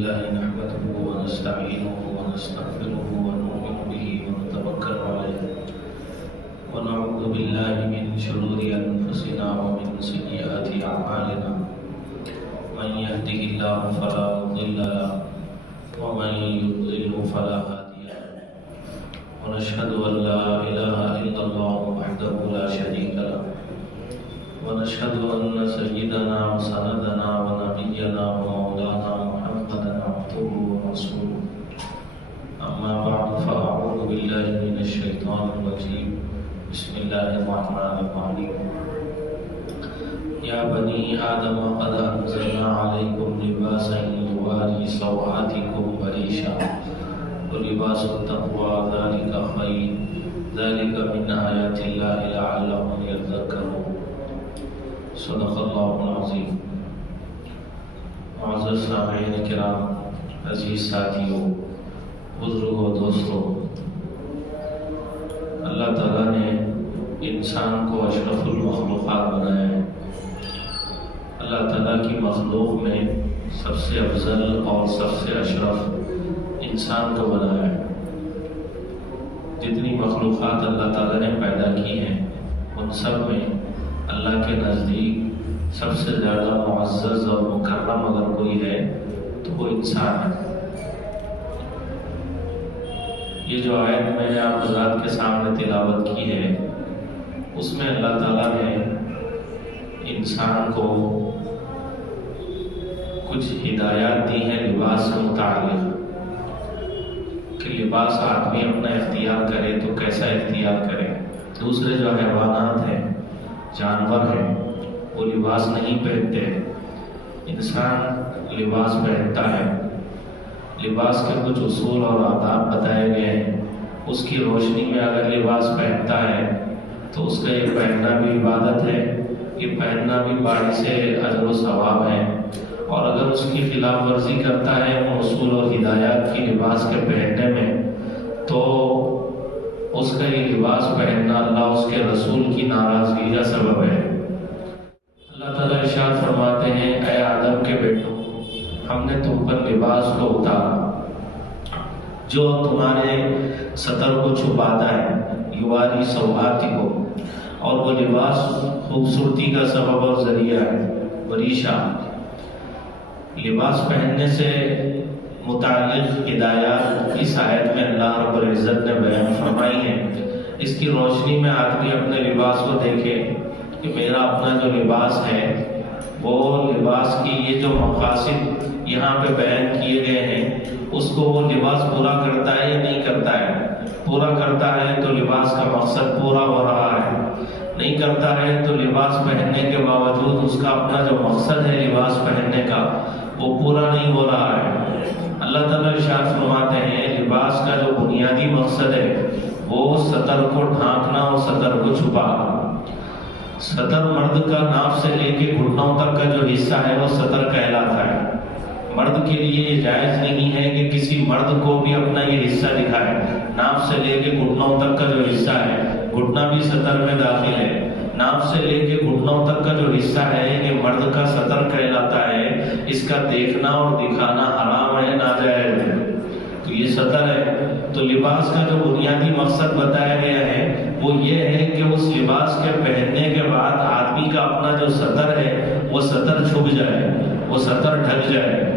لله نحمده ونستعينه ونستغفره ونؤمن به ونتوكل عليه ونعوذ بالله من شرور أنفسنا ومن سيئات أعمالنا من يهده الله فلا مضل له ومن يضلل فلا هادي له ونشهد أن لا إله إلا الله وحده لا شريك له ونشهد أن سيدنا وسندنا ونبينا ومولانا محمدا عبده ورسوله أما بعد فأعوذ بالله من الشيطان الرجيم بسم الله الرحمن الرحيم يا بني آدم قد أنزلنا عليكم لباسا يواري سوآتكم وريشا ولباس التقوى ذلك خير ذلك من آيات الله لعلهم يذكرون صدق اللہ العظیم۔ معزز سامعین کرام، عزیز ساتھیوں، بزرگوں، دوستوں، اللہ تعالیٰ نے انسان کو اشرف المخلوقات بنایا ہے۔ اللہ تعالیٰ کی مخلوق میں سب سے افضل اور سب سے اشرف انسان کو بنایا ہے۔ جتنی مخلوقات اللہ تعالیٰ نے پیدا کی ہیں ان سب میں اللہ کے نزدیک سب سے زیادہ معزز اور مکرم اگر کوئی ہے تو وہ انسان ہے۔ یہ جو آیت میں نے آپ حضرات کے سامنے تلاوت کی ہے اس میں اللہ تعالیٰ نے انسان کو کچھ ہدایات دی ہیں لباس سے متعلق، کہ لباس آدمی اپنا اختیار کرے تو کیسا اختیار کرے۔ دوسرے جو حیوانات ہیں، جانور ہیں، وہ لباس نہیں پہنتے، انسان لباس پہنتا ہے۔ لباس کے کچھ اصول اور آداب بتائے گئے ہیں، اس کی روشنی میں اگر لباس پہنتا ہے تو اس کا یہ پہننا بھی عبادت ہے، یہ پہننا بھی باعث اجر و ثواب ہے، اور اگر اس کی خلاف ورزی کرتا ہے ان اصول اور ہدایات کی لباس کے پہننے میں تو اس کا یہ لباس پہننا اللہ اس کے رسول کی ناراضگی کا سبب ہے۔ اللہ تعالیٰ ارشاد فرماتے ہیں، اے آدم کے بیٹوں، ہم نے تم پر لباس کو اتارا جو تمہارے سطر کو چھپاتا ہے، یواری سوآتکم، اور وہ لباس خوبصورتی کا سبب اور ذریعہ ہے۔ وریشا، لباس پہننے سے متعلق ہدایات اس آیت میں اللہ رب العزت نے بیان فرمائی ہیں۔ اس کی روشنی میں آدمی اپنے لباس کو دیکھے کہ میرا اپنا جو لباس ہے وہ لباس کی یہ جو مقاصد یہاں پہ بیان کیے گئے ہیں اس کو وہ لباس پورا کرتا ہے یا نہیں کرتا ہے۔ پورا کرتا ہے تو لباس کا مقصد پورا ہو رہا ہے، نہیں کرتا ہے تو لباس پہننے کے باوجود اس کا اپنا جو مقصد ہے لباس پہننے کا وہ پورا نہیں ہو رہا ہے۔ اللہ تعالیٰ ارشاد فرماتے ہیں لباس کا جو بنیادی مقصد ہے وہ سطر کو ڈھانکنا اور سطر کو چھپانا۔ سطر مرد کا ناف سے لے کے گھٹنوں تک کا جو حصہ ہے وہ سطر کہلاتا ہے۔ مرد کے لیے یہ جائز نہیں ہے کہ کسی مرد کو بھی اپنا یہ حصہ دکھائے۔ ناف سے لے کے گھٹنوں تک کا جو حصہ ہے، گھٹنا بھی سطر میں داخل ہے، ناف سے لے کے گھٹنوں تک کا جو حصہ ہے یہ مرد کا سطر کہلاتا ہے۔ اس کا دیکھنا اور دکھانا حرام ہے، ناجائز ہے، تو یہ سطر ہے۔ تو لباس کا جو بنیادی مقصد بتایا گیا ہے وہ یہ ہے کہ اس لباس کے پہننے کے بعد آدمی کا اپنا جو سطر ہے وہ سطر چھپ جائے، وہ سطر ڈھک جائے۔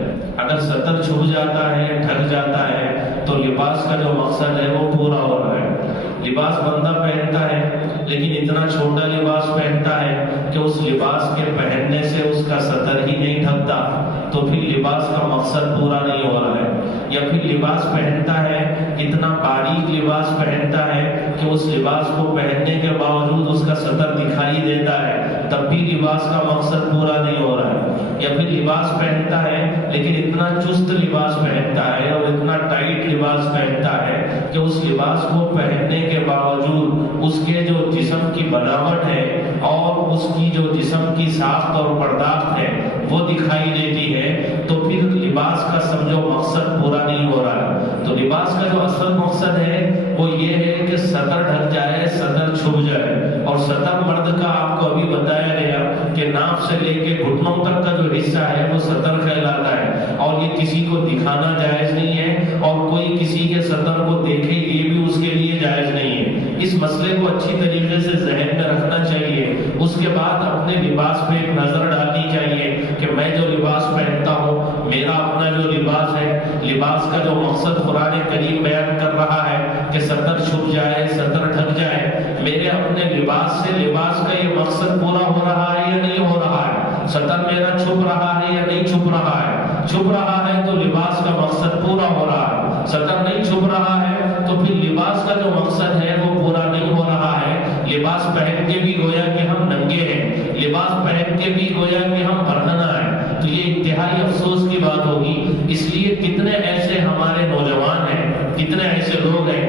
اگر سطر چھپ جاتا ہے، ڈھک جاتا ہے تو لباس کا جو مقصد ہے وہ پورا ہو رہا ہے۔ لباس بندہ پہنتا ہے لیکن اتنا چھوٹا لباس پہنتا ہے کہ اس لباس کے پہننے سے اس کا سطر ہی نہیں ڈھکتا تو پھر لباس کا مقصد پورا نہیں ہو رہا ہے۔ یا پھر لباس پہنتا ہے، اتنا باریک لباس پہنتا ہے کہ اس لباس کو پہننے کے باوجود اس کا سطر دکھائی دیتا ہے، تب بھی لباس کا مقصد پورا نہیں ہو رہا ہے۔ یا پھر لباس پہنتا ہے لیکن اتنا چست لباس پہنتا ہے اور اتنا ٹائٹ لباس پہنتا ہے کہ اس لباس کو پہننے کے باوجود اس کے جو جسم کی بناوٹ ہے اور اس کی جو جسم کی ساخت اور پرداخت ہے وہ دکھائی دیتی ہے، تو پھر لباس کا سمجھو مقصد پورا نہیں ہو رہا ہے۔ تو لباس کا جو اصل مقصد ہے وہ یہ ہے کہ سطر ڈھک جائے، سطر چھپ جائے۔ اور سطر مرد کا آپ کو ابھی بتایا گیا کہ ناف سے لے کے گھٹنوں تک کا جو حصہ ہے وہ سطر کہلاتا ہے، اور یہ کسی کو دکھانا جائز نہیں ہے، اور کوئی کسی کے سطر کو دیکھے یہ بھی اس کے لیے جائز نہیں ہے۔ اس مسئلے کو اچھی طریقے سے ذہن میں رکھنا چاہیے۔ اس کے بعد اپنے لباس پہ ایک نظر ڈالنی چاہیے کہ میں جو لباس پہنتا ہوں، میرا اپنا جو لباس ہے، لباس کا جو مقصد قرآن کریم بیان کر رہا ہے کہ سطر چھپ جائے، سطر ڈھک جائے، میرے اپنے لباس سے لباس کا یہ مقصد پورا ہو رہا ہے یا نہیں ہو رہا ہے؟ سطر میرا چھپ رہا ہے یا نہیں چھپ رہا ہے؟ چھپ رہا ہے تو لباس کا مقصد پورا ہو رہا ہے، سطر نہیں چھپ رہا ہے تو پھر لباس کا جو مقصد ہے وہ پورا نہیں ہو رہا ہے۔ لباس پہن کے بھی گویا کہ ہم ننگے ہیں، لباس پہن کے بھی گویا کہ ہم برہنہ ہیں، تو یہ انتہائی افسوس کی بات ہوگی۔ اس لیے کتنے ایسے ہمارے نوجوان ہیں، کتنے ایسے لوگ ہیں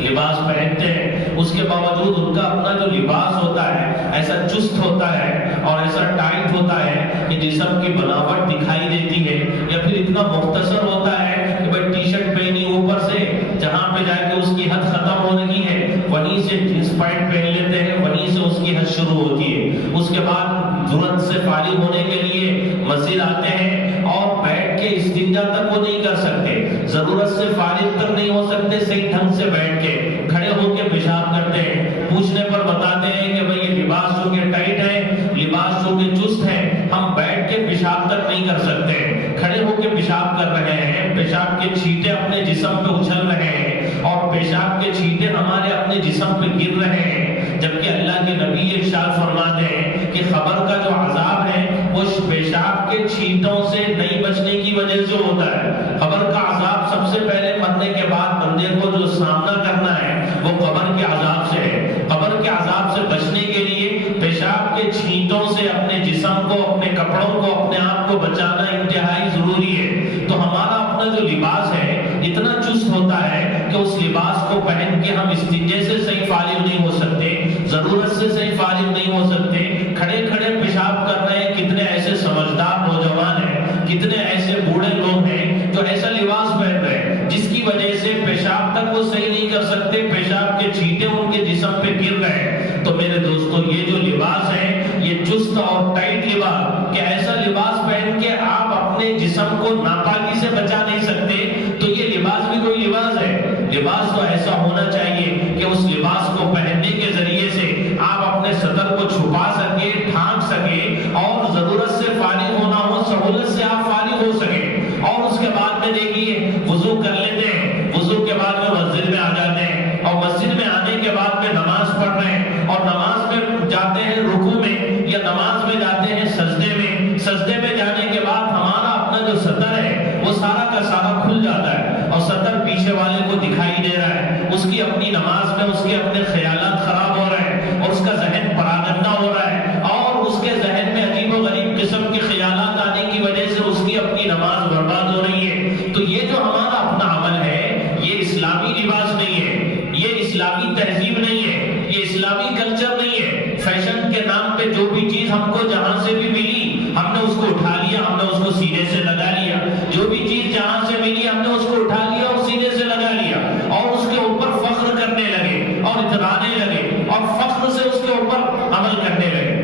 لباس پہنتے ہیں، اس کے باوجود ان کا اپنا جو لباس ہوتا ہے ایسا چست ہوتا ہے اور ایسا ٹائٹ ہوتا ہے کہ جسم کی بناوٹ دکھائی دیتی ہے، یا پھر اتنا مختصر ہوتا ہے کہ بھائی ٹی شرٹ پہنی اوپر سے، جہاں پہ جا کے اس کی حد ختم ہو رہی ہے وہیں سے جینس پینٹ پہن لیتے ہیں، وہیں سے اس کی حد شروع ہوتی ہے۔ اس کے بعد ضرورت سے فارغ ہونے کے لیے مسجد آتے ہیں اور بیٹھ کے استنجا تک وہ نہیں کر سکتے، ضرورت سے فارغ تک نہیں ہو سکتے، صحیح ڈھنگ سے بیٹھ کے کھڑے ہو کے پیشاب کرتے ہیں۔ پوچھنے پر بتاتے ہیں کہ بھئی یہ لباس جو کہ ٹائٹ ہے، لباس جو کہ چست ہے، ہم بیٹھ کے پیشاب تک نہیں کر سکتے، کھڑے ہو کے پیشاب کر رہے ہیں، پیشاب کے چھینٹے اپنے جسم پہ اچھل رہے ہیں اور پیشاب کے چھینٹے ہمارے اپنے جسم پہ گر رہے ہیں، جبکہ اللہ کے نبی ارشاد فرماتے ہیں کہ خبر کا جو عذاب ہے وہ پیشاب کے چھینٹوں سے نہیں بچنے کی وجہ سے ہوتا ہے۔ خبر کا عذاب سب سے پہلے مرنے کے بعد بندے کو جو سامنا کرنا ہے وہ قبر کے عذاب سے ہے۔ قبر کے عذاب سے بچنے کے لیے پیشاب کے چھینٹوں سے اپنے جسم کو، اپنے کپڑوں کو، اپنے آپ کو بچانا انتہائی ضروری ہے۔ تو ہمارا اپنا جو لباس ہے اتنا چست ہوتا ہے کہ اس لباس کو پہن کے ہم استنجے سے صحیح فارغ نہیں ہو سکتے، ضرورت سے صحیح فارغ نہیں ہو سکتے، کھڑے کھڑے پیشاب کر رہے ہیں۔ کتنے ایسے سمجھدار نوجوان ہیں، کتنے ایسے بوڑھے لوگ ہیں جو ایسا لباس پہن رہے ہیں جس کی وجہ سے پیشاب تک وہ صحیح نہیں کر سکتے، پیشاب کے چھینٹے ان کے جسم پہ گر رہے ہیں۔ تو میرے دوستو یہ جو لباس ہے یہ چست اور ٹائٹ لباس، کہ ایسا لباس پہن کے آپ اپنے جسم کو ناپاکی سے بچا نہیں سکتے، تو یہ لباس بھی کوئی لباس ہے؟ لباس تو ایسا ہونا چاہیے کہ اس لباس کو پہننے کے ذریعے سے آپ اپنے سطر کو چھپا سکے، ڈھانک سکے، اور ضرورت سے فارغ ہونا ہو، سہولت سے آپ فارغ ہو سکے۔ اور اس کے بعد میں دیکھیے وضو کر لیتے ہیں، وضو کے بعد میں مسجد میں آ جاتے ہیں، اور مسجد میں آنے کے بعد میں نماز پڑھ رہے ہیں، اور نماز میں جاتے ہیں رکوع میں، یا نماز میں جاتے ہیں سجدے میں۔ سجدے میں جانے کے بعد ہمارا اپنا جو سطر ہے وہ سارا کا سارا کھل جاتا ہے، اور سطر پیچھے والے کو دکھائی دے رہا ہے، اس کی اپنی نماز میں اس کے اپنے خیالات خراب ہو رہے ہیں، اور اس کا ذہن پراگندہ ہو رہا ہے، اور اس کے ذہن میں عجیب و غریب قسم کے خیالات آنے کی وجہ سے اس کی اپنی نماز برباد ہو رہی ہے۔ تو یہ جو ہمارا اپنا عمل ہے یہ اسلامی لباس نہیں ہے، یہ اسلامی تہذیب نہیں ہے، یہ اسلامی کلچر نہیں ہے۔ فیشن کے نام پہ جو بھی چیز ہم کو جہاں سے بھی ملی ہم نے اس کو اٹھا لیا، ہم نے اس کو سینے سے لگا لیا، جو بھی چیز جہاں سے ملی ہم نے اس کو اٹھا لیا اور سینے سے لگا لیا، اور اس کے اوپر فخر کرنے لگے اور اترانے لگے اور فخر سے اس کے اوپر عمل کرنے لگے۔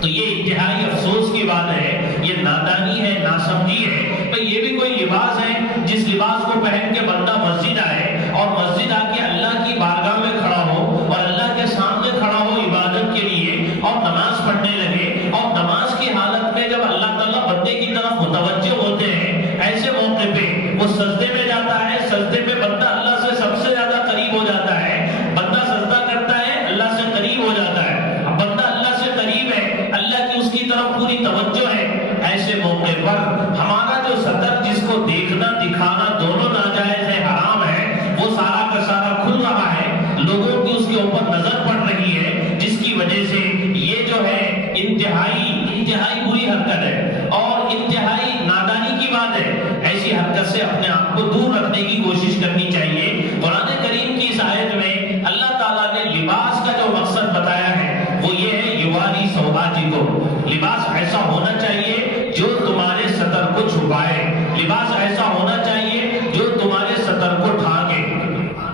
تو یہ انتہائی افسوس کی بات ہے، یہ نادانی ہے، ناسمجھی ہے۔ بھئی یہ بھی کوئی لباس ہے جس لباس کو پہن کے بندہ مسجد آئے اور مسجد آ کے اللہ کی بارگاہ میں کھڑا ہو اور اللہ کے سامنے کھڑا ہو عبادت کے لیے اور نماز پڑھنے لگے، اور نماز کی حالت میں جب اللہ تعالیٰ بندے کی طرف متوجہ ہوتے ہیں ایسے موقع پہ وہ سجدے میں جاتا ہے، سجدے میں بندہ اللہ سے سب سے زیادہ قریب ہو جاتا ہے، بندہ سجدہ کرتا ہے اللہ سے قریب ہو جاتا ہے، اب بندہ اللہ سے قریب ہے، اللہ کی اس کی طرف پوری توجہ ہے، ایسے موقع پر ہمارا جو سطر جس کو دیکھنا دکھانا دونوں ناجائز ہے، حرام ہے، وہ سارا کا سارا کھل رہا ہے، لوگوں کی اس کے اوپر نظر پڑ رہی ہے، جس کی وجہ سے یہ جو ہے انتہائی بری حرکت ہے اور انتہائی نادانی کی بات ہے۔ ایسی حرکت سے اپنے آپ کو دور رکھنے کی کوشش کرنی چاہیے۔ قرآن کریم کی اس آیت میں اللہ تعالیٰ نے لباس کا جو مقصد بتایا ہے وہ یہ ہے یواری سوآتکم، لباس ایسا ہونا چاہیے جو تمہارے سطر کو چھپائے، لباس ایسا ہونا چاہیے جو تمہارے سطر کو ڈھانکے۔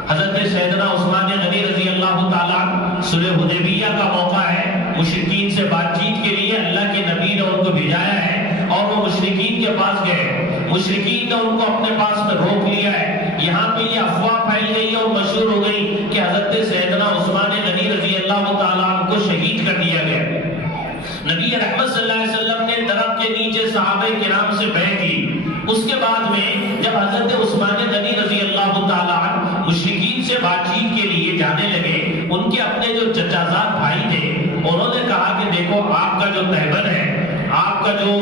حضرت سیدنا عثمان غنی رضی اللہ تعالیٰ، صلح حدیبیہ کا موقع ہے، مشرکین سے بات چیت کے لیے اللہ کے نبی نے ان کو بھیجایا ہے، اور وہ مشرکین کے پاس گئے، مشرکین نے ان کو اپنے پاس میں روک لیا ہے۔ یہاں پہ یہ افواہ پھیل گئی اور مشہور ہو گئی کہ حضرت سیدنا عثمان غنی رضی اللہ تعالیٰ عنہ کو شہید کر دیا گیا۔ نبی رحمت صلی اللہ علیہ وسلم نے درخت کے نیچے صحابہ کرام سے بیعت لی۔ اس کے بعد میں جب حضرت عثمان غنی رضی اللہ تعالیٰ عنہ مشرکین سے بات چیت کے لیے جانے لگے، ان کے اپنے جو چچا زاد بھائی تھے انہوں نے کہا کہ دیکھو آپ کا جو تہبند ہے، آپ کا جو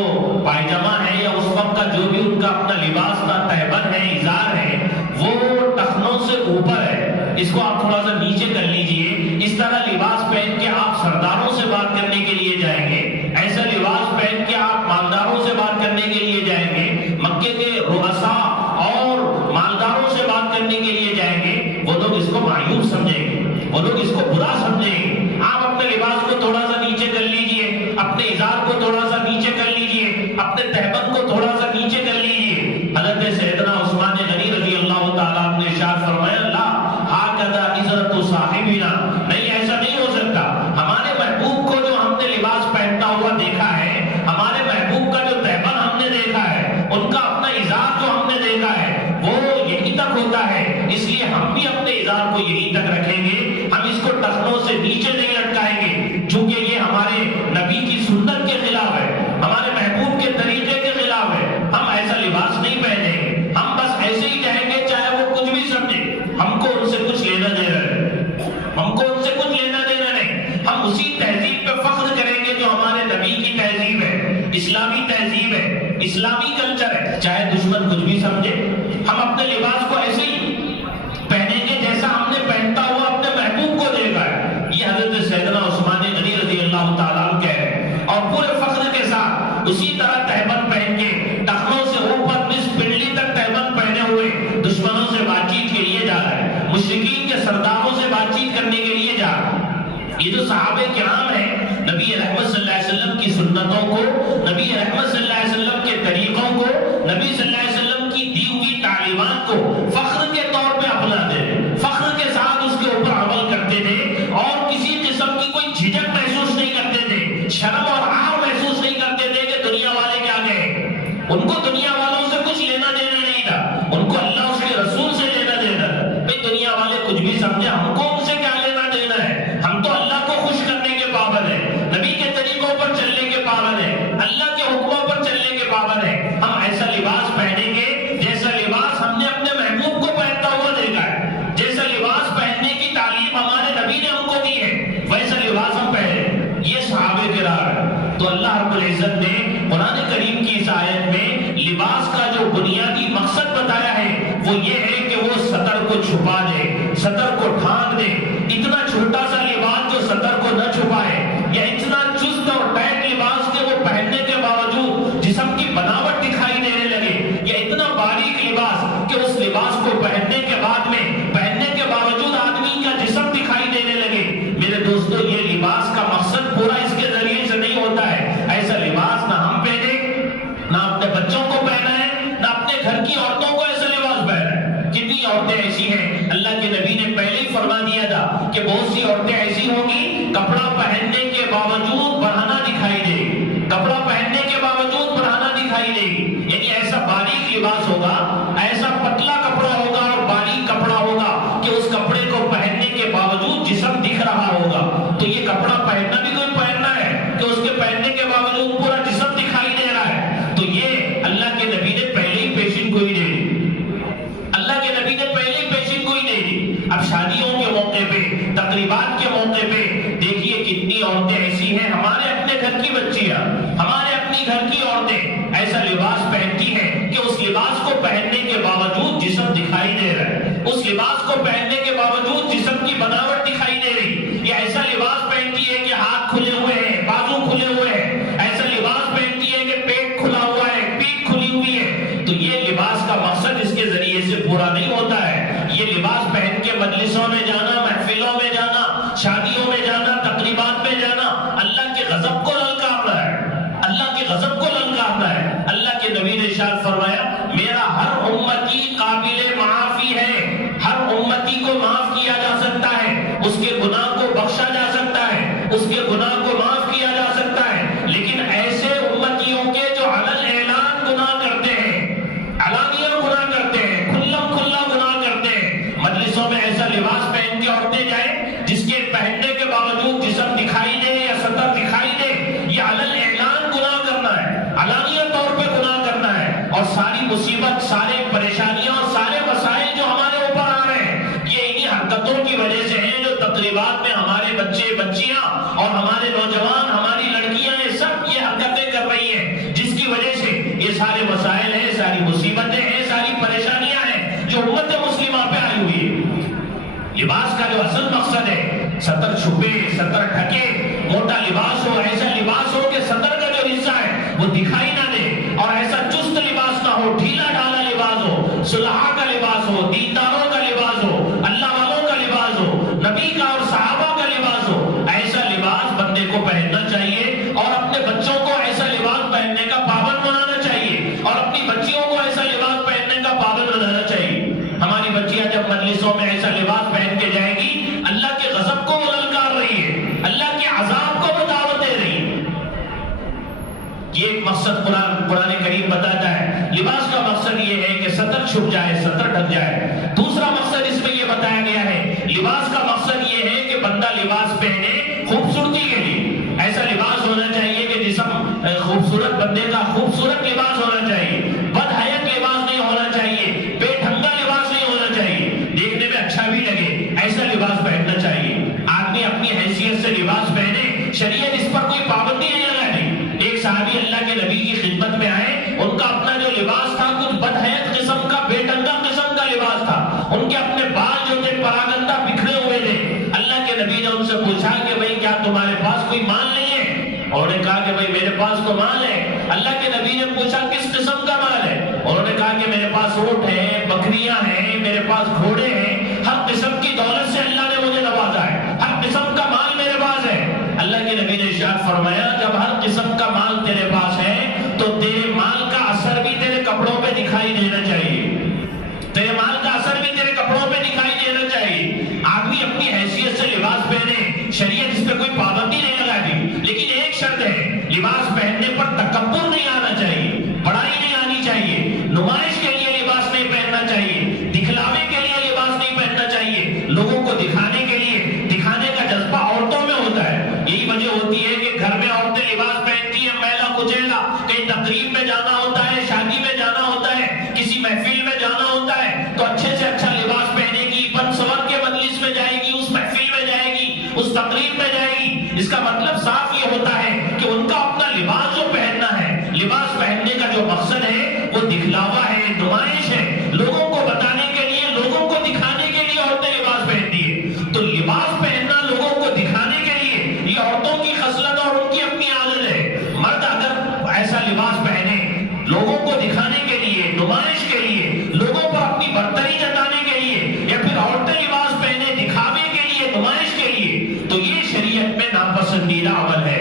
پائجامہ ہے یا اس وقت کا جو بھی ان کا اپنا لباس تھا، تہبند ہے، ازار ہے، وہ ٹخنوں سے اوپر ہے، اس کو آپ تھوڑا سا نیچے کر لیجئے۔ اس طرح لباس پہن کے آپ سرداروں سے بات کرنے کے لیے جائیں گے، ایسا لباس پہن کے آپ مالداروں سے بات کرنے کے لیے جائیں گے، مکے کے رؤساء اور مالداروں سے بات کرنے کے لیے جائیں گے، وہ لوگ اس کو معیوب سمجھیں گے، وہ لوگ اس کو برا سمجھیں گے۔ آپ اپنے لباس کو تھوڑا سا نیچے کر لیجئے، اپنے ازار کو تھوڑا سا نیچے کر لیجئے، اپنے تہبند کو تھوڑا سا نیچے کر لیجئے۔ حضرت سیدنا عثمان غنی رضی اللہ تعالیٰ عنہ نے ارشاد فرمایا، اللہ ہاکذا عزرت صاحبنا، نہیں ایسا نہیں ہو سکتا۔ ہمارے محبوب کو جو ہم نے لباس پہنتا ہوا دیکھا ہے، ہمارے محبوب کا جو تہبند ہم نے دیکھا ہے، ان کا اپنا ازار جو ہم نے دیکھا ہے وہ یہیں تک ہوتا ہے، اس لیے ہم بھی اپنے ازار کو یہیں تک رکھیں گے، ہم اس کو ٹخنوں سے نیچے نہیں لٹکائیں گے، چونکہ یہ ہمارے نبی کی سنت کے خلاف ہے، ہمارے محبوب کے طریقے کے خلاف ہے۔ ہم ایسا لباس نہیں پہنیں گے، ہم بس ایسے ہی جائیں گے چاہے وہ کچھ بھی سمجھے، ہم کو ان سے کچھ لینا دینا نہیں، ہم کو ان سے کچھ لینا دینا نہیں، ہم اسی تہذیب پہ فخر کریں گے جو ہمارے نبی کی تہذیب ہے، اسلامی تہذیب ہے، اسلامی کلچر ہے، چاہے دشمن کچھ بھی سمجھے، ہم اپنے لباس کو ایسے ہی پہنیں گے جیسا ہم نے پہنتا ہوا اپنے محبوب کو دیکھا ہے۔ یہ حضرت سیدنا عثمان غنی رضی اللہ تعالیٰ عنہ کہہ رہے ہیں، اور پورے فخر کے ساتھ اسی طرح تہبند پہن کے ٹخنوں سے اوپر نصف پنڈلی تک تہبند پہنے ہوئے دشمنوں سے بات چیت کے لیے جا رہا ہے، مشرکین کے سرداروں سے بات چیت کرنے کے لیے جا رہا ہے۔ یہ جو صحابہ کرام ہیں، نبی رحمت صلی اللہ علیہ وسلم کی سنتوں کو، نبی رحمت صلی اللہ علیہ وسلم کے طریقوں کو، نبی صلی اللہ علیہ وسلم کی دی ہوئی تعلیمات کو فخر کے طور پہ اپناتے تھے، فخر کے ساتھ اس کے اوپر عمل کرتے تھے، اور کسی قسم کی کوئی جھجک محسوس نہیں کرتے تھے، شرم اور عار محسوس نہیں کرتے تھے کہ دنیا والے کیا کہیں۔ ان کو دنیا والوں سے کچھ لینا دینا نہیں تھا، ان کو اللہ اس کے رسول سے لینا دینا تھا۔ بھئی دنیا والے کچھ بھی سمجھے، ہم کو ان سے کیا لینا دینا ہے، ہم تو اللہ کو خوش کرنے کے پابند ہیں، نبی کے طریقوں پر چلنے کے پابند ہیں، اللہ کے حکموں پر چلنے کے پابند ہیں۔ ہم ایسا لباس پہنیں گے جیسا لباس ہم نے اپنے محبوب کو پہنتا ہوا دیکھا ہے، جیسا لباس پہننے کی تعلیم ہمارے نبی نے ہم کو دی ہے، ویسا لباس ہم پہنے۔ یہ صحابہ کرام ہے۔ تو اللہ رب العزت نے قرآن کریم کی اس آیت میں لباس کا جو بنیادی مقصد بتایا ہے وہ یہ ہے کہ وہ سطر کو چھپا دے، سطر کو ڈھانک دے۔ اتنا چھوٹا سا لباس جو سطر کو نہ چھپائے، یا اتنا چست اور ٹائٹ لباس کہ وہ پہننے کے باوجود جسم کی بناوٹ دکھائی دینے لگے، یا اتنا باریک لباس کہ اس لباس کو پہننے کے بعد میں پہننے کے باوجود آدمی کا جسم دکھائی دینے لگے۔ میرے دوستو، یہ لباس کا مقصد پورا اس کے ذریعے سے نہیں ہوتا ہے۔ ایسا لباس نہ ہم پہنے، نہ اپنے بچوں کو پہنا ہے، نہ اپنے گھر کی عورتوں کو ایسا لباس پہنا ہے۔ کتنی عورتیں ایسی ہیں، اللہ کے نبی نے پہلے ہی فرما دیا تھا کہ بہت سی عورتیں ایسی ہوں گی کپڑا پہننے کے باوجود بڑھانا دکھائی دے گی، کپڑا پہننے کے باوجود بڑھانا دکھائی دے گی، یعنی ایسا باریک لباس ہوگا، ایسا پتلا کپڑا ہوگا اور باریک کپڑا ہوگا کہ اس کپڑے کو پہننے کے باوجود جسم دکھ رہا ہوگا۔ تو یہ کپڑا پہننا بھی کوئی پہننا ہے کہ اس کے پہننے کے باوجود پورا جسم دکھائی دے رہا ہے۔ تو یہ اللہ کے نبی نے پہلے ہی پیشن گوئی دے دی، اللہ کے نبی نے پہلے ہی پیشن گوئی دے دی۔ اب شادیوں کے موقع پہ، تقریبات کے موقع پہ دیکھیے کتنی عورتیں ایسی ہیں، ہمارے اپنے گھر کی بچیاں، ہمارے اپنی گھر کی عورتیں ایسا لباس پہنتی ہیں کہ اس لباس کو پہننے کے باوجود جسم دکھائی دے رہا ہے، اس لباس کو پہننے کے باوجود جسم کی بناوٹ دکھائی دے رہی۔ یہ ایسا لباس پہنتی ہے کہ ہاتھ کھلے ہوئے ہیں، بازو کھلے ہوئے ہیں، ایسا لباس پہنتی ہے کہ پیٹ کھلا ہوا ہے، پیٹھ کھلی ہوئی ہے۔ تو یہ لباس کا مقصد اس کے ذریعے سے پورا نہیں ہوتا ہے۔ یہ لباس پہن کے مجلسوں میں جانا، محفلوں میں جانا، شادیوں میں جانا، تقریبات میں جانا اللہ کے غضب کو للکارنا ہے، اللہ کے غضب کو للکارنا ہے۔ اللہ کے نبی نے ارشاد فرمایا، میرا ہر امتی قابل معافی ہے، ہر امتی کو معاف کیا جا سکتا ہے، اس کے گناہ کو بخشا جا سکتا ہے، اس کے گناہ کو معاف کیا جا سکتا ہے، لیکن ایسے امتیوں کے جو علل اعلان گناہ کرتے ہیں، مصیبت، سارے پریشانیاں اور سارے مسائل جو ہمارے اوپر آ رہے ہیں یہ انہی حرکتوں کی وجہ سے ہیں جو تقریبات میں ہمارے بچے بچیاں اور ہمارے نوجوان، ہماری لڑکیاں یہ سب یہ حرکتیں کر رہی ہیں، جس کی وجہ سے یہ سارے مسائل ہیں، ساری مصیبتیں ہیں، ساری پریشانیاں ہیں جو امت مسلمہ پہ آئی ہوئی ہے۔ لباس کا جو اصل مقصد ہے، سطر چھپے، سطر ڈھکے، موٹا لباس ہو، ایسا لباس ہو کہ سطر کا جو حصہ ہے وہ دکھائی نہ دے، اور ایسا چست لباس نہ ہو، ڈھیلا ڈھالا لباس ہو، صلحاء کا لباس ہو، دینداروں کا لباس ہو، اللہ والوں کا لباس ہو، نبی کا اور صحابہ کا لباس ہو۔ ایسا لباس بندے کو پہننا چاہیے اور اپنے بچوں کو ایسا لباس پہننے کا پابند بنانا چاہیے اور اپنی بچیوں کو ایسا لباس پہننے کا پابند بنانا چاہیے۔ ہماری بچیاں جب مجلسوں میں ایسا لباس پہن کے جائیں گی، اللہ کے غضب کو وہ للکار رہی ہے، اللہ کے عذاب کو وہ دعوت دے رہی ہے۔ یہ ایک مقصد قرآن کریم بتاتا ہے۔ لباس کا مقصد یہ ہے کہ سطر چھپ جائے، سطر ڈھک جائے۔ دوسرا مقصد اس میں یہ بتایا گیا ہے، لباس کا مقصد یہ ہے کہ بندہ لباس پہنے خوبصورتی کے لیے۔ ایسا لباس ہونا چاہیے کہ جسم خوبصورت، بندے کا خوبصورت لباس ہونا چاہیے، بدحیت لباس نہیں ہونا چاہیے، بے ڈھنگا لباس نہیں ہونا چاہیے، دیکھنے میں اچھا بھی لگے، ایسا لباس پہننا چاہیے۔ آدمی اپنی حیثیت سے لباس پہنے، شریعت اس پر کوئی پابندی نہیں لگاتی۔ ایک صحابی اللہ کے نبی کی خدمت میں آئے، ان کا اپنا جو لباس تھا کچھ بدحیت قسم کا، بے ڈھنگا قسم کا لباس تھا، ان کے اپنے بال جو تھے پراگندہ بکھرے ہوئے تھے۔ اللہ کے نبی نے ان سے پوچھا کہ بھئی کیا تمہارے پاس کوئی مال نہیں ہے؟ اور انہوں نے کہا کہ بھئی میرے پاس تو مال ہے۔ اللہ کے نبی نے پوچھا کس قسم کا مال ہے؟ اور انہوں نے کہا کہ میرے پاس اونٹ ہے، بکریاں ہیں، میرے پاس گھوڑے ہیں، ہر قسم کی دولت سے اللہ نے مجھے نوازا ہے، ہر قسم کا مال میرے پاس ہے۔ اللہ کے نبی نے ارشاد فرمایا جب ہر قسم کا مال تیرے پاس ہے تو تیرے مال کا اثر بھی تیرے کپڑوں پہ دکھائی دینا چاہیے، تیرے مال کا اثر بھی تیرے کپڑوں پہ دکھائی دینا چاہیے۔ آدمی اپنی حیثیت سے لباس پہنے، شریعت اس پہ کوئی پابندی نہیں لگاتی، لیکن ایک شرط ہے، لباس پہننے پر تکبر نہیں آنا چاہیے، بڑائی نہیں آنی چاہیے، نمائش کے لیے لباس نہیں پہننا چاہیے، دکھلاوے کے لیے لباس نہیں پہننا چاہیے، لوگوں کو دکھانے کے لیے، دکھانے کا جذبہ عورتوں میں ہوتا ہے۔ یہی وجہ ہوتی ہے کہ گھر میں عورتیں لباس پہنتی ہیں میلا کچیلا، کہیں تقریب میں جانا ہوتا ہے، شادی میں جانا ہوتا ہے، کسی محفل میں جانا ہوتا ہے تو اچھے سے اچھا لباس پہنے گی، بن سور کے مجلس میں جائے گی، اس محفل میں جائے گی، اس تقریب میں جائے گی۔ اس کا مطلب صاف یہ ہوتا ہے کہ ان کا اپنا لباس جو پہننا ہے، لباس پہننے کا جو مقصد ہے وہ دکھلاوا ہے، نمائش ہے، لوگوں کو بتانے کے لیے، لوگوں کو دکھانے کے لیے عورتیں لباس پہنتی ہے۔ تو لباس پہننا لوگوں کو دکھانے کے لیے یہ عورتوں کی خصلت اور ان کی اپنی عادت ہے۔ مرد اگر ایسا لباس پہنے لوگوں کو دکھانے کے لیے، نمائش کے لیے، لوگوں پر اپنی برتری جتانے کے لیے، یا پھر عورتیں لباس پہنے دکھاوے کے لیے، نمائش کے لیے، تو یہ شریعت میں ناپسندیدہ عمل ہے،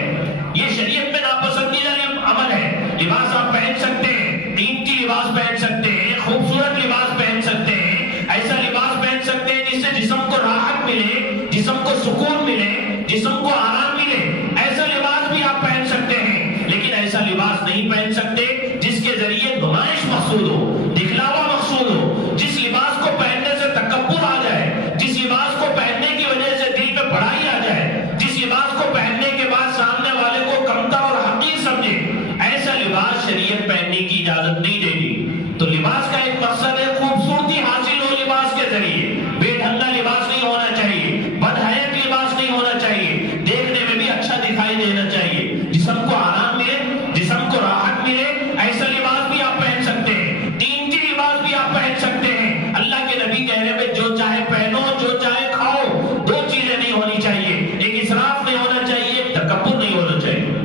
یہ شریعت میں ناپسندیدہ عمل ہے۔ لباس آپ پہن سکتے ہیں، قیمتی لباس پہن سکتے ہیں، خوبصورت لباس پہن سکتے ہیں، ایسا لباس پہن سکتے ہیں جس سے جسم کو راحت ملے، جسم کو سکون ملے، جسم کو آرام ملے، ایسا لباس بھی آپ پہن سکتے ہیں، لیکن ایسا لباس نہیں پہن سکتے جس کے ذریعے نمائش مقصود ہو، دکھلاوا مقصود ہو، جس لباس کو پہننے سے تکبر آ جائے، جس لباس کو پہننے کی وجہ سے دل میں بڑائی آ جائے، جس لباس کو پہننے کے بعد سامنے والے کو کمتر اور حقیر سمجھے، ایسا لباس شریعت پہننے کی اجازت نہیں دے گی۔ تو لباس کا ایک مقصد ہے خوبصورتی حاصل ہو لباس کے ذریعے، بے ڈھنگا لباس نہیں ہونا چاہیے، بدحیت لباس نہیں ہونا چاہیے، دیکھنے میں بھی اچھا دکھائی دینا چاہیے، جسم کو آرام ملے، جسم کو راحت ملے، ایسا لباس بھی آپ پہن سکتے ہیں، قیمتی لباس بھی آپ پہن سکتے ہیں۔ اللہ کے نبی کہہ رہے ہیں جو چاہے پہنو، جو چاہے کھاؤ، دو چیزیں نہیں ہونی چاہیے، ایک اسراف نہیں ہونا چاہیے، ایک تکبر نہیں ہونا چاہیے،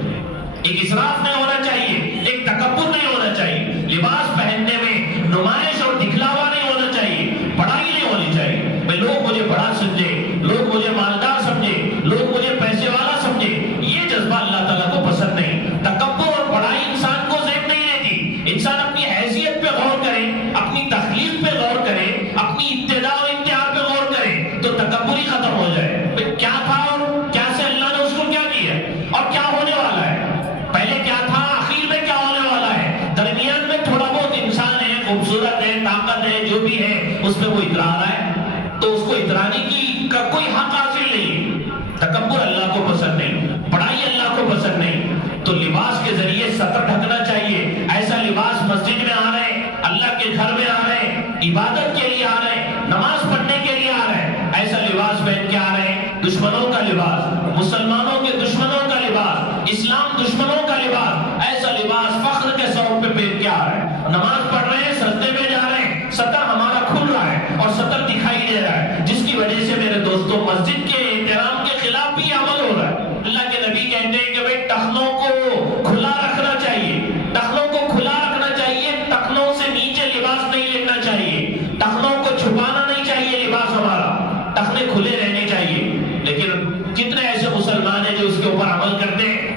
ایک اسراف نہیں ہونا چاہیے، ایک تکبر نہیں ہونا چاہیے۔ لباس پہننے میں نمائش اور دکھلاوا نہیں ہونا چاہیے، بڑائی نہیں ہونی چاہیے، میں لوگ مجھے بڑا سمجھے، لوگ مجھے مالدار سمجھے، لوگ مجھے پیسے والا سمجھے، یہ جذبہ اللہ تعالیٰ کو پسند نہیں۔ تکبر اور بڑائی انسان کو زیب نہیں دیتی۔ انسان اپنی حیثیت پہ غور کرے، اپنی تخلیق پہ غور کرے، اپنی ابتدا اور انتہا پہ غور کرے تو تکبر ہی ختم ہو جائے۔ کیا تھا اور کیا سے اللہ نے اس کو کیا کیا اور کیا ہونے والا ہے، پہلے کیا تھا، آخر میں کیا ہونے والا ہے، درمیان میں تھوڑا بہت انسان ہے، خوبصورت ہے، طاقت ہے، جو بھی ہے اس میں وہ اترا رہا ہے تو اس کو اترانے کی کا کوئی حق حاصل نہیں۔ تکبر اللہ کو پسند نہیں، بڑائی اللہ کو پسند نہیں۔ تو لباس کے ذریعے سطر ڈھکنا چاہیے۔ ایسا لباس مسجد میں آ رہے ہیں، اللہ نماز پڑھ رہے ہیں، سجدے میں جا رہے ہیں، سطر ہمارا کھل رہا ہے اور سطر دکھائی دے رہا ہے، جس کی وجہ سے میرے دوستوں مسجد کے احترام کے خلاف بھی عمل ہو رہا ہے۔ اللہ کے نبی کہتے ہیں کہ بھئی ٹخنوں کو کھلا رکھنا چاہیے، ٹخنوں کو کھلا رکھنا چاہیے، ٹخنوں سے نیچے لباس نہیں لینا چاہیے، ٹخنوں کو چھپانا نہیں چاہیے، لباس ہمارا ٹخنے کھلے رہنے چاہیے۔ لیکن کتنے ایسے مسلمان ہیں جو اس کے اوپر عمل کرتے ہیں،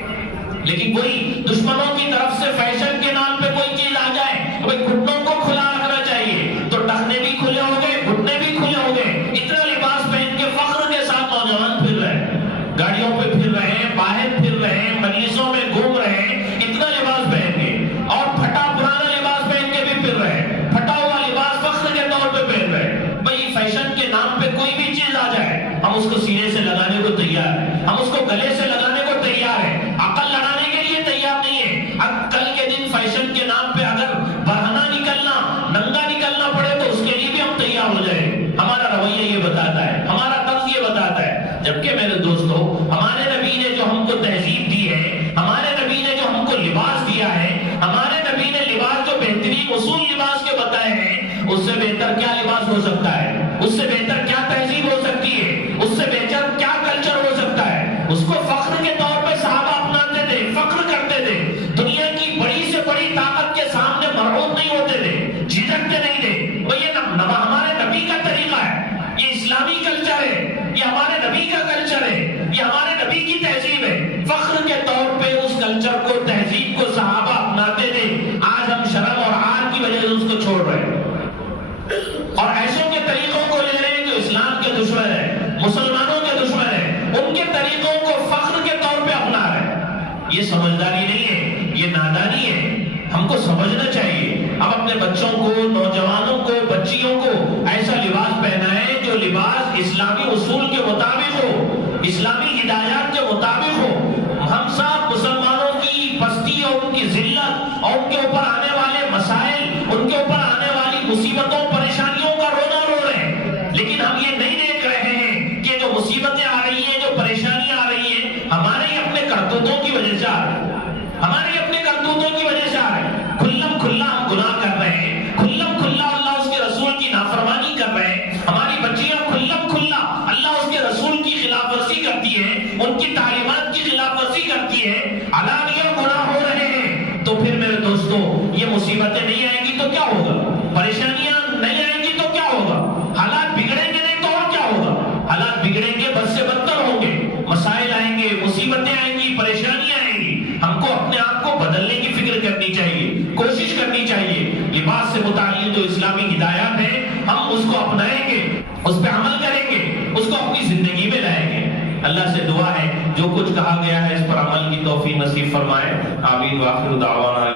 لیکن کوئی دشمنوں کی طرف سے فیشن کے نام پہ کوئی چیز آ جائے، بھئی گھٹنوں کو کھلا رکھنا چاہیے، تو ٹخنے بھی کھلے ہو گئے، گھٹنے بھی کھلے ہو گئے، اتنا لباس پہن کے فخر کے ساتھ نوجوان پھر رہے ہیں، گاڑیوں پہ پھر رہے ہیں، باہر پھر رہے ہیں، مجلسوں میں گھوم رہے ہیں، اتنا لباس پہن کے، اور پھٹا پرانا لباس پہن کے بھی پھر رہے ہیں، پھٹا ہوا لباس فخر کے طور پہ پہن رہے ہیں۔ بھئی فیشن کے نام پہ کوئی بھی چیز آ جائے، ہم اس کو سینے سے لگانے کو تیار ہیں، ہم اس کو گلے سے لگانے کو تیار ہیں، عقل لڑانے کے لیے تیار نہیں ہے۔ اب کل کے دن فیشن کے نام پہ اگر برہنہ نکلنا، ننگا نکلنا پڑے تو اس کے لیے بھی ہم تیار ہو جائیں۔ ہمارا رویہ یہ بتاتا ہے، ہمارا طرز یہ بتاتا ہے۔ جبکہ میرے دوستو، ہمارے نبی نے جو ہم کو تہذیب دی ہے، ہمارے نبی نے جو ہم کو لباس دیا ہے، ہمارے نبی نے لباس جو بہترین اصول لباس کے بتائے ہیں، اس سے بہتر کیا لباس ہو سکتا ہے؟ اس سے بہتر کیا تہذیب ہو سکتی ہے؟ اس سے بہتر کیا کلچر ہو سکتا ہے؟ اس کو فخر کے طور پہ صحابہ اپناتے تھے، فخر کرتے تھے، دنیا کی بڑی سے بڑی طاقت کے سامنے مرعوب نہیں ہوتے تھے، جھجکتے نہیں تھے۔ وہ یہ ہمارے نبی کا طریقہ ہے، یہ اسلامی کلچر ہے، یہ ہمارے نبی کا کلچر ہے، یہ ہمارے نبی کی تہذیب ہے۔ فخر کے طور پہ اس کلچر کو، تہذیب کو صحابہ اپناتے تھے۔ آج ہم شرم اور عار کی وجہ سے اس کو چھوڑ رہے ہیں اور ایسوں کے طریقوں کو لے رہے ہیں جو اسلام کے دشمن ہیں، مسلمانوں کے دشمن ہیں، ان کے طریقوں کو فخر کے طور پہ اپنا رہے ہیں۔ یہ سمجھداری نہیں ہے، یہ نادانی ہے۔ ہم کو سمجھنا چاہیے، اب اپنے بچوں کو، نوجوانوں کو، بچیوں کو ایسا لباس پہنائیں جو لباس اسلامی اصول کے مطابق ہو، اسلامی ہدایات کے مطابق ہو۔ ہم سب مسلمانوں کی پستی اور ان کی ذلت اور ان کے اوپر آنے والے مسائل، ان کے اوپر آنے والی مصیبتوں، پریشانیوں کا رونا رو رہے ہیں، لیکن ہم یہ نہیں دیکھ رہے ہیں کہ جو مصیبتیں آ رہی ہیں، جو پریشانیاں آ رہی ہیں، ہمارے ہی اپنے کرتوتوں کی وجہ سے آ رہی ہیں، ہمارے اپنے کرتوتوں کی وجہ سے آ رہے ہیں۔ کھلم کھلا ہم گناہ کر رہے ہیں، کھلم کھلا اللہ اس کے رسول کی نافرمانی کر رہے ہیں، ہماری بچیاں کھلم کھلا اللہ اس کے رسول کی خلاف ورزی کرتی ہیں، ان کی تعلیمات کی خلاف ورزی کرتی ہے، علانیہ گناہ ہو رہے ہیں۔ تو پھر میرے دوستو، یہ مصیبتیں نہیں آئیں گی تو کیا ہوگا؟ پریشانیاں نہیں آئیں گی تو کیا ہوگا؟ حالات بگڑیں گے نہیں تو اور کیا ہوگا؟ حالات بگڑیں گے، بد سے بدتر ہوں گے، مسائل آئیں گے، مصیبتیں آئیں گی، پریشانیاں آئیں گی۔ ہم کو اپنے آپ کو بدلنے کی فکر کرنی چاہیے، کوشش کرنی چاہیے۔ لباس سے متعلق جو اسلامی ہدایات ہیں، ہم اس کو اپنائیں گے، اس پہ عمل کریں گے، اس کو اپنی زندگی میں لائیں گے۔ اللہ سے دعا ہے جو کچھ کہا گیا ہے اس پر عمل کی توفیق نصیب فرمائے۔ آمین۔ وآخر دعوانا